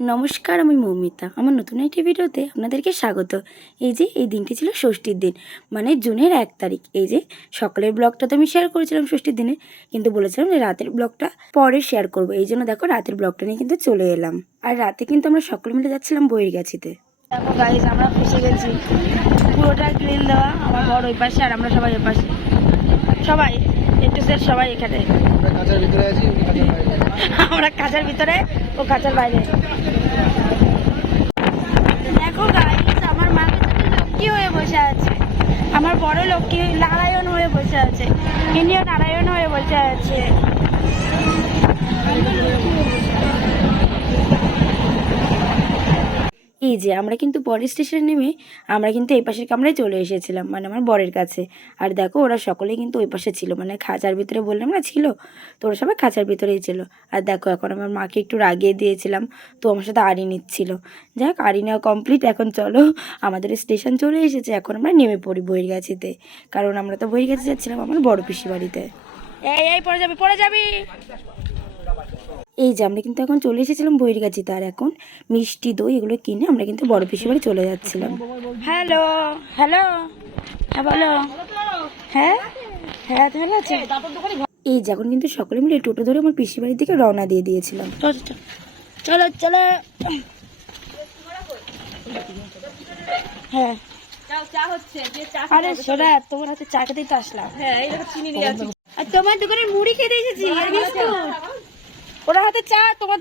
নমস্কার, আমি মৌমিতা। আমার নতুন একটি ভিডিওতে আপনাদেরকে স্বাগত। এই দিনটি ছিল ষষ্ঠীর দিন, মানে জুনের 1 তারিখ। সকালের ব্লগটা তো আমি শেয়ার করেছিলাম ষষ্ঠীর দিনে, কিন্তু বলেছিলাম যে রাতের ব্লগটা পরে শেয়ার করবো। এই জন্য দেখো রাতের ব্লগটা নিয়ে কিন্তু চলে এলাম। আর রাতে কিন্তু আমরা সকলে মিলে যাচ্ছিলাম বইয়েরগাছিতে। দেখো গাইস, আমরা ফেসে গেছি। পুরোটা গ্রিল দেওয়া, আমার বড় ওই পাশে আর আমরা সবাই ওই পাশে। সবাই একটু সেট, সবাই এখানে। আমরা কাঁচার ভিতরে, ও কাঁচার বাইরে। দেখো গাইস, আমার মা লক্ষ্মী হয়ে বসে আছে, আমার বড় লক্ষ্মী নারায়ণ হয়ে বসে আছে, ইন্ডিয়া নারায়ণ হয়ে বসে আছে। আমরা কিন্তু পরের স্টেশনে নেমে আমরা কিন্তু এই পাশের কামরায় চলে এসেছিলাম, মানে আমার বরের কাছে। আর দেখো ওরা সকলেই কিন্তু ওই পাশে ছিল, মানে খাঁচার ভিতরে বললাম না ছিল, তো ওরা সবাই খাঁচার ভিতরেই ছিল। আর দেখো এখন আমার মাকে একটু রাগিয়ে দিয়েছিলাম, তো আমার সাথে আড়ি নিচ্ছিল। যাক, আড়ি নেওয়া কমপ্লিট। এখন চলো, আমাদের স্টেশন চলে এসেছে, এখন আমরা নেমে পড়ি বইয়েরগাছিতে, কারণ আমরা তো বইয়েরগাছি যাচ্ছিলাম আমার বড় পিসি বাড়িতে। এই পড়ে যাবি। আমরা কিন্তু এখন চলে এসেছিলাম বইয়েরগাছিতে, আর এখন মিষ্টি দই এগুলো কিনে আমরা কিন্তু বড় পিসি বাড়ি চলে যাচ্ছিলাম। হ্যালো হ্যালো, হ্যাঁ বলো। হ্যাঁ হ্যাঁ, ভালো আছে। এখন কিন্তু সকলে মিলে টোটো ধরে আমার পিসি বাড়ির দিকে রওনা দিয়ে দিয়েছিলাম। চলো চলো। হ্যাঁ, আরে সোনা, তোমার হাতে চা খেতেই তো আসলাম। আর তোমার দোকানের মুড়ি খেতে এসেছি, আর বিস্কুট। ওরা হাতে চা, তোমার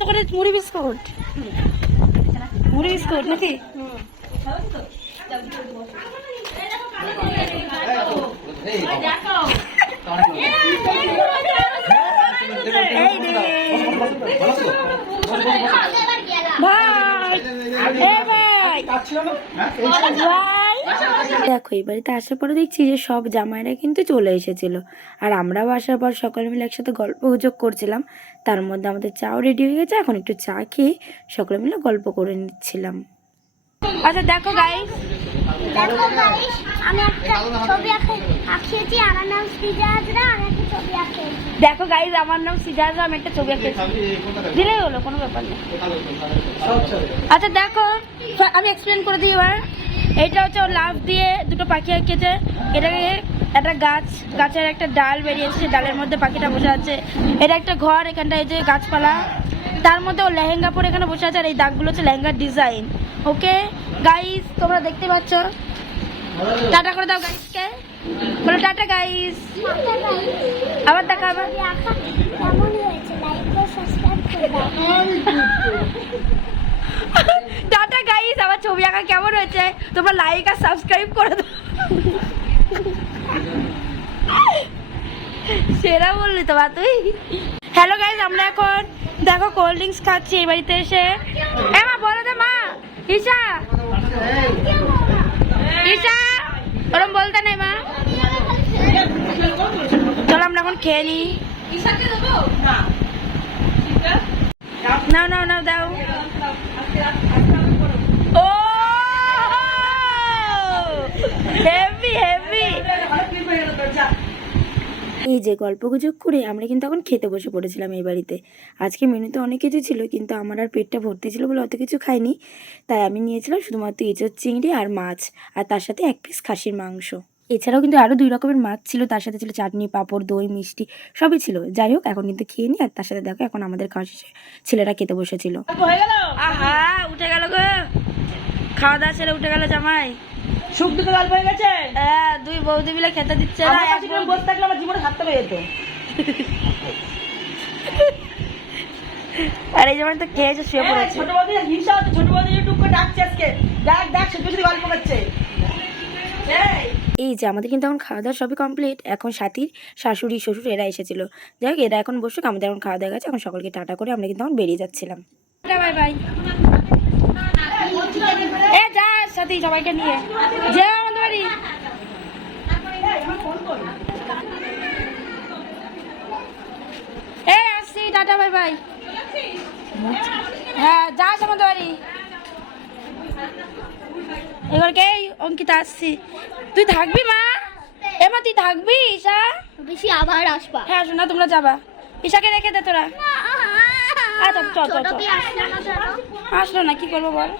দোকানের মুড়ি বিস্কুট নাকি? দেখো এই বাড়িতে আসার পরে দেখছি যে সব জামাইরা কিন্তু চলে এসেছিল, আর আমরাও আসার পর সকলে মিলে একসাথে গল্প গুজব করছিলাম। তার মধ্যে আমাদের চাও রেডি হয়ে গেছে, এখন একটু চা খেয়ে সকলে মিলে গল্প করে নিচ্ছিলাম। আচ্ছা দেখো গাইস, আমি একটা ছবি আঁকিয়েছি, আমার নাম সিজাজরা, আমি একটা ছবি আঁকিয়েছি। দেখো গাইস, আমার নাম সিজাজরা, আমি একটা ছবি আঁকিয়েছি। দিলেই হলো, কোনো ব্যাপার নেই। আচ্ছা দেখো, আমি এক্সপ্লেন করে দিই এবার। এইটা হচ্ছে ও লাভ দিয়ে দুটো পাখি আঁকিয়েছে। এটাকে একটা গাছের একটা ডাল বেরিয়েছে, ডালের মধ্যে পাখিটা বসে আছে। এটা একটা ঘর, এখানটা এই যে গাছপালা, তার মধ্যে ও লেহেঙ্গা পরে এখানে বসে আছে। আর এই দাগগুলো হচ্ছে লেহেঙ্গার ডিজাইন। ওকে গাইস, তোমরা দেখতে পাচ্ছ। টাটা করে দাও গাইসকে, বলো টাটা গাইস। আবার দেখা আবার। টাটা গাইস, আমার ছবি আঁকা কেমন হয়েছে তোমরা লাইক আর সাবস্ক্রাইব করে দাও। সেরা বললি তো বা তুই। হ্যালো গাইস, আমরা এখন দেখো কোল্ড ড্রিঙ্কস খাচ্ছি এই বাড়িতে এসে। মা বলো তো, মা ঈশা ওরম বলতে নেই মা। চলো আমরা এখন খেয়ে নি। নাও দাও। ও হেভি। গল্প গুজব করে আমরা কিন্তু এখন খেতে বসে পড়েছিলাম এই বাড়িতে। আজকে মেনুতে অনেক কিছু ছিল, কিন্তু আমার আর পেটটা ভর্তি ছিল বলে অত কিছু খাইনি। তাই আমি নিয়েছিলাম শুধুমাত্র এঁচোড় চিংড়ি আর মাছ, আর তার সাথে 1 পিস খাসির মাংস। এছাড়াও কিন্তু আরও 2 রকমের মাছ ছিল, তার সাথে ছিল চাটনি, পাঁপড়, দই, মিষ্টি সবই ছিল। যাই হোক, এখন কিন্তু খেয়ে নি। আর তার সাথে দেখো এখন আমাদের খাওয়া শেষে ছেলেরা খেতে বসেছিল। আহা, উঠে গেল গো, খাওয়া দাওয়া ছেড়ে উঠে গেল জামাই। সুখ দুটো গল্প হয়ে গেছে। হ্যাঁ, 2 বৌদি মিলে খেতে দিচ্ছে। বসে থাকলে আমার জীবনে হাত পেয়ে যেত। আর এই যেমন তো খেয়েছে, শুয়ে পড়েছে। ছোট বৌদি হিংসা হচ্ছে, ছোট বৌদি টুক করে ডাকছে আজকে। ডাক শুধু গল্প করছে। আমাদের কিন্তু এখন খাওয়া দাওয়া সবই কমপ্লিট। এখন সাথীর শাশুড়ি শ্বশুর এরা এসেছিল। যাই হোক, এরা এখন বসুক, আমাদের এখন খাওয়া দাওয়া গেছে। এখন সকলকে টাটা করে আমরা কিন্তু এখন বেরিয়ে যাচ্ছিলাম। Bye bye. যা সাথী, সবাইকে নিয়ে যা আমাদের বাড়ি। আসছি, টাটা বাই বাই। হ্যাঁ, যাস আমাদের বাড়ি। এবার কে? অঙ্কিতা আসছি। তুই থাকবি মা? এমা তুই থাকবি? ঈশা বেশি আবার আসবা। হ্যাঁ শোনা, তোমরা যাবা। ঈশাকে রেখে দে তোরা। আচ্ছা চল চল চল। আসলো না, কি করবো বল।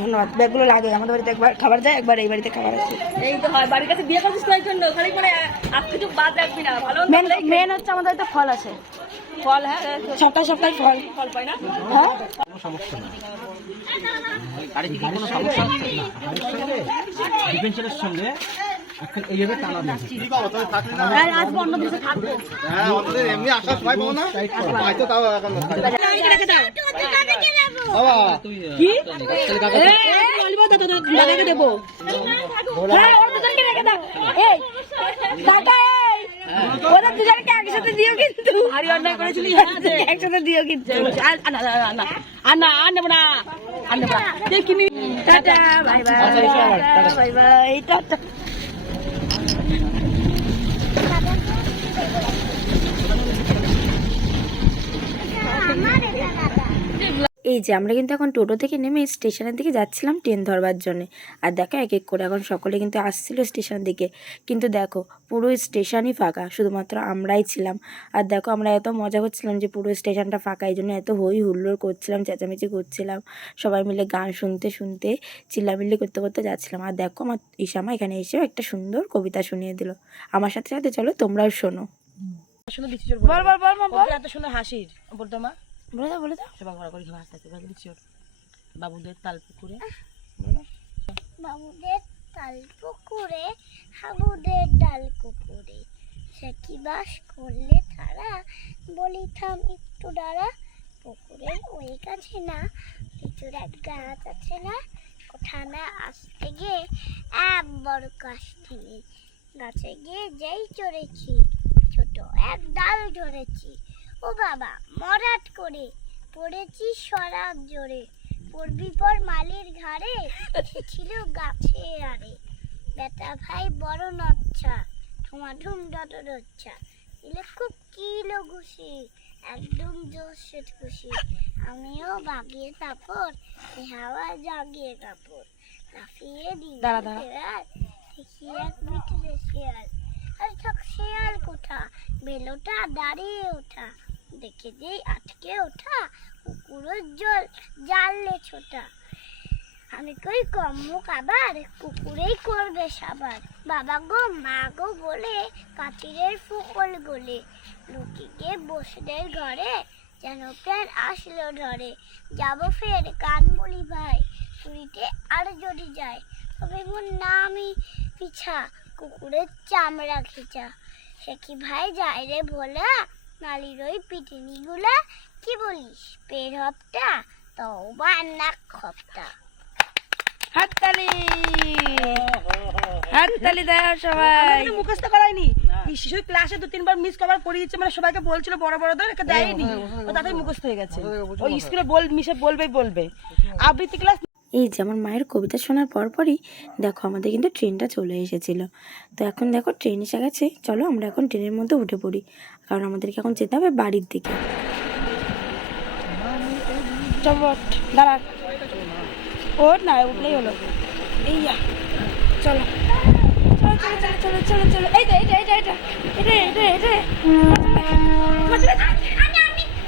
ধন্যবাদ। ব্যাগগুলো লাগে, আমাদের বাড়িতে একবার খাবার যায়, একবার এই বাড়িতে খাবার আসে। এই তো হয়, বাড়ির কাছে বিয়ে করছিস তাই জন্য খালি করে আর কিছু বাদ রাখবি না। ভালো মেন হচ্ছে আমাদের বাড়িতে ফল আছে, ফল। হ্যাঁ, সপ্তাহে সপ্তাহে ফল ফল পাই না। হ্যাঁ কোনো সমস্যা না, গাড়িতে কোনো সমস্যা হচ্ছে না। ডিফেন্সের সঙ্গে এখন এইভাবে টানা নেই। আজকে অন্য দিকে থাকবো। হ্যাঁ, আমাদের এমনি আসার সময় পাবো না, হয়তো তাও এখন রেখে দাও। বাবা কি দাদাকে দেবো। হ্যাঁ, ওরা দুজনকে রেখে দাও। এই কাকা, এই ওরা দুজনকে একসাথে দিও কিন্তু। ভারী অন্যায় করেছিলি। একসাথে দিও কিন্তু। আর নেবো না। Tata, bye by, bye bye, tata. এই যে আমরা কিন্তু এখন টোটো থেকে নেমে স্টেশনের দিকে যাচ্ছিলাম ট্রেন ধরবার জন্য। আর দেখো এক এক করে এখন সকলে কিন্তু আসছিল স্টেশন দিকে, কিন্তু দেখো পুরো স্টেশনই ফাঁকা, শুধুমাত্র আমরাই ছিলাম। আর দেখো আমরা এত মজা করছিলাম যে পুরো স্টেশনটা ফাঁকা, এই জন্য এত হই হুল্লোড় করছিলাম, চেঁচামেচি করছিলাম, সবাই মিলে গান শুনতে শুনতে চিল্লামিল্লি করতে করতে যাচ্ছিলাম। আর দেখো আমার ইসামা এখানে এসেও একটা সুন্দর কবিতা শুনিয়ে দিল আমার সাথে সাথে। চলো তোমরাও শোনো। বল বল বল মা, বল। এত সুন্দর হাসির বলতো মা, বলে দাও, বলে দাও। সেবা করা করে হাসতে থাকতে বাবুদের তাল পুকুরে, বাবুদের তাল পুকুরে, হাবুদের ডাল কুকুরে, সে কি বাস করলে তারা, বলিথাম একটু দাঁড়া। পুকুরের ওই কাছে না লিচুর এক গাছ আছে না, কোথা না আসতে গিয়ে এক বড় কাশ ঠেঙে, গাছে গিয়ে যেই চড়েছি ছোট এক ডাল ধরেছি। ও বাবা মরাট করে পড়েছি সরাব জোরে, পড়বি পর মালির ঘাড়ে, সে ছিল গাছের আড়ে। বেটা ভাই বড় নচ্ছা, ধুমাধুম যত রচ্ছা, দিলে খুব কিলো ঘুষি, একদম জোর খুশি। আমিও বাগিয়ে তাপর, হাওয়া জাগিয়ে কাপড়, লাফিয়ে দিন দেখি এক মিটে শিয়াল। আর থাক শিয়াল কোথা, বেলোটা দাঁড়িয়ে ওঠা, দেখে যেই আটকে ওঠা, কুকুরের জল জানলে ছোটা। আমি কই কম্মুক আবার, কুকুরেই করবে সাবার। বাবা গো মা গো বলে কাঠিরের ফুকল গলে, লুকি গিয়ে বসদের ঘরে, যেন প্রাণ আসলো ধরে। যাব ফের কান বলি ভাই, চুরিতে আর যদি যায়, তবে মোর নামই পিছা, কুকুরের চামড়া খিচা। সে কি ভাই যায় রে ভোলা, নালির ওই পিটিনি গুলা, কি বলিস পের হপটা, তওবা নাক খপটা। হাততালি, হাততালি দাও সবাই। মুখস্থ করায়নি, শিশু ক্লাসে 2-3 মিস কভার করিয়েছে, মানে সবাইকে বলছিল বড় বড় ধরে দেয়নি, ও তাতে মুখস্থ হয়ে গেছে। ওই স্কুলে মিশে বলবে আবৃত্তি ক্লাস। এই যে আমার মায়ের কবিতা শোনার পরপরই দেখো আমাদের কিন্তু ট্রেনটা চলে এসেছিল। তো এখন দেখো ট্রেন এসে গেছে, চলো আমরা এখন ট্রেনের মধ্যে উঠে পড়ি, কারণ আমাদেরকে এখন যেতে হবে বাড়ির দিকে। দাঁড়া, ওর না উঠলেই হলো। এই চলো চলো চলো চলো চলো চলো, এই তো এটা এটা এটা এটা এটা এটা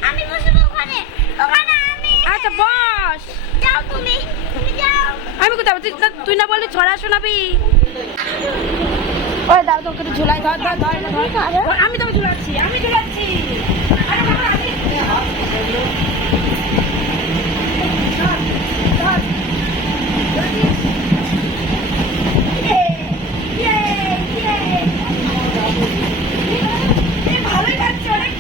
আমি বসবো ওখানে, ওখানে আমি। আচ্ছা বস, যাও তুমি যাও। আমি কোথাও, তুই না বললি ছড়া শোনাবি। ওই দাও তোকে তো ঝুলাই, ধর ধর ধর ধর, আমি তোকে ঝুলাচ্ছি, আমি ঝুলাচ্ছি। আরে বাবা আসি, ভালোই লাগছে অনেক।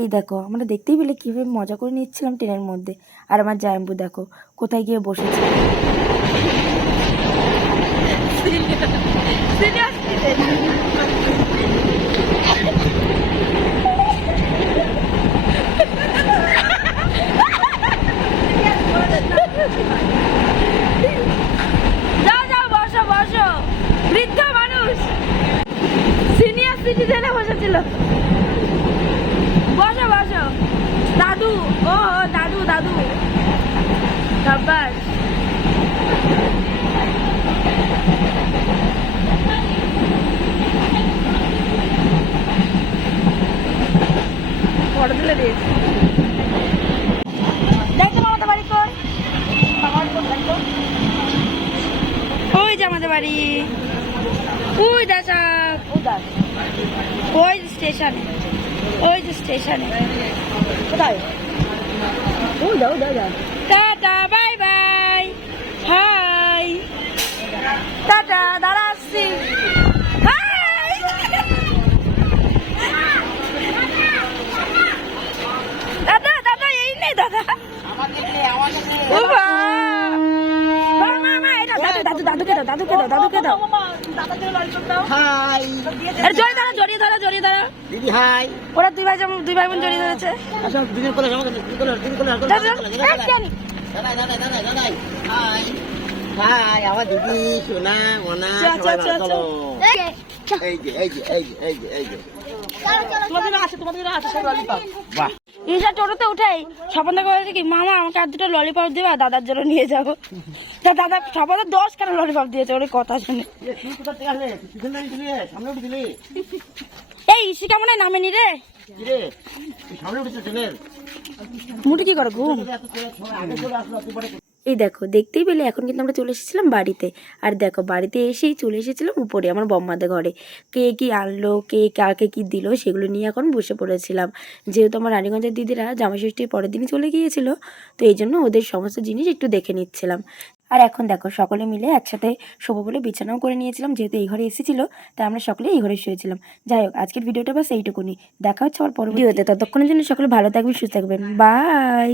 এই দেখো আমরা দেখতেই পেলে কীভাবে মজা করে নিচ্ছিলাম ট্রেনের মধ্যে। আর আমার জায়াম্বু দেখো কোথায় গিয়ে বসেছে। যাও যাও, বসো বসো। বৃদ্ধ মানুষ সিনিয়র সিটিজেনে বসেছিল। বসো বসো। দাদু, ও দাদু দাদু, সাব্বাস। ফটো তুলে দিয়েছি। দেখো আমাদের বাড়ি কই? ওই যে আমাদের বাড়ি, ওই দেখা, ওই স্টেশনে, ওই যে স্টেশনে। কোথায়? ওই যাও যাও যাও। Tata, bye bye, hi, tata, দাঁড়া আসছি, হাই। দাদা দাদা, এই নেই দাদা। ও মা, মা মা, এটা দাদু দাদু, দাদুকে দাও, দাদুকে দাও, দাদুকে দাও। হাই আরে জড়িয়ে ধরো, জড়িয়ে ধরো, জড়িয়ে ধরো। দিদি হাই। ওরা দুই ভাই বোন জড়িয়ে ধরেছে। আসো দিদি কোলে আমাকে দিদি কোলে দাদু, দাদা দাদা হাই হাই আমার দিদি সোনা মোনা চল, চল, চল, চল। এই যে তোমাদের আছে সব ললিপপ। বাহ ঈশা টোটোতে উঠেই স্বপন করে কি, মামা আমাকে আর দুটো ললিপপ দেবে, দাদার জন্য নিয়ে যাবো। তা দাদা স্বপন 10 কেন ললিপপ দিয়েছে ওর কথা শুনে। তুই কোথা থেকে আসলে তুই দিলি সামনে উঠেছিলি এই ঈশি কেমন নামেনি রে? কি রে তুই সামনে উঠেছিস ট্রেনের মুটি কি করে ঘুম। আগে চলে আসলো তুই পরে এই দেখো, দেখতেই পেলে এখন কিন্তু আমরা চলে এসেছিলাম বাড়িতে। আর দেখো বাড়িতে এসেই চলে এসেছিলাম উপরে আমার বম্মাদের ঘরে। কে কি আনলো, কে কাকে কি দিল, সেগুলো নিয়ে এখন বসে পড়েছিলাম। যেহেতু আমার রানীগঞ্জের দিদিরা জামাইষষ্ঠীর পরের দিনই চলে গিয়েছিল, তো এই জন্য ওদের সমস্ত জিনিস একটু দেখে নিচ্ছিলাম। আর এখন দেখো সকলে মিলে একসাথে শোবো বলে বিছানাও করে নিয়েছিলাম, যেহেতু এই ঘরে এসেছিলো তাই আমরা সকলে এই ঘরে শুয়েছিলাম। যাই হোক, আজকের ভিডিওটা বাস এইটুকুনি। দেখা হচ্ছে আবার পরবর্তী ভিডিওতে। ততক্ষণের জন্য সকলে ভালো থাকবেন, সুস্থ থাকবেন, বাই।